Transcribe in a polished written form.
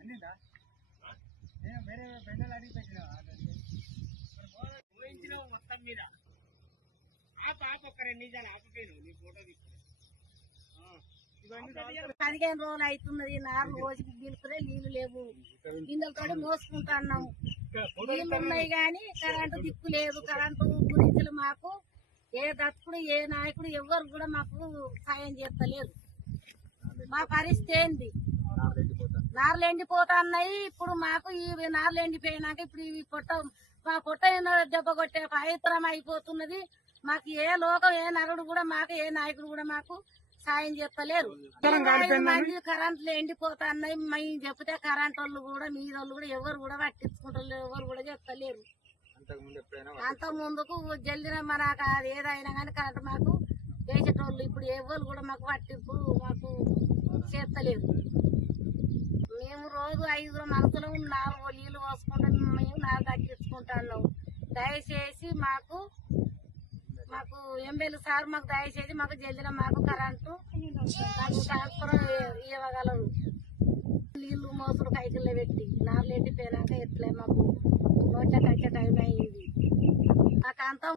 అన్నిందా నేను వేరే బెండలు అడిగి పెట్టిన మొత్తం మీద ఆప ఒక 2 నిమిషాలు ఆపపోయిన నీ ఫోటో తీసుకున్నా 15 రోజులు అవుతున్నది. 4 రోజుకి గీలుకునే నీళ్లు లేవు. గిన్నెలతో మోసుకుంటున్నాము. నీళ్లు ఉన్నాయి కానీ కరెంటు దిక్కు లేదు. కరెంటు గురించి మాకు ఏ దత్తుడు ఏ నాయకుడు ఎవరు కూడా మాకు సాయం చేస్తలేరు. మా పరిస్థితి ఏంది? నార్లు ఎండిపోతున్నాయి. ఇప్పుడు మాకు ఈ నార్లు ఎండిపోయినాక ఇప్పుడు ఈ మా పొట్ట దెబ్బ కొట్టే పవిత్రం అయిపోతున్నది. మాకు ఏ లోకం ఏ నరుడు కూడా మాకు ఏ నాయకుడు కూడా మాకు సాయం చేస్తలేరు. 5 మంది కరెంట్లు ఎండిపోతున్నాయి. మేము చెప్తే కరెంట్ వాళ్ళు కూడా మీరోళ్ళు కూడా ఎవరు కూడా పట్టించుకుంటారు, ఎవరు కూడా చెప్తలేరు. అంత ముందుకు జల్దిన మనకు అది ఏదైనా కానీ కరెంట్ మాకు వేసేటోళ్ళు ఇప్పుడు ఎవరు కూడా మాకు పట్టింపు మాకు చేస్తలేరు. మేము రోజు 5 మనసులో 4 నీళ్లు పోసుకుంటాం. మేము 4 తగ్గించుకుంటున్నాం. దయచేసి మాకు ఎమ్మెల్యే సార్ మాకు దయచేసి మాకు జల్దిన మాకు కరెంటు ట్రాన్స్ఫర్ ఇవ్వగలరు. నీళ్లు మోసుడు కైకిల్లో పెట్టి 4 ఎండిపోయినాక ఎట్లే మాకు నోట్ల కచ్చే టైం అయింది. మాకు అంతా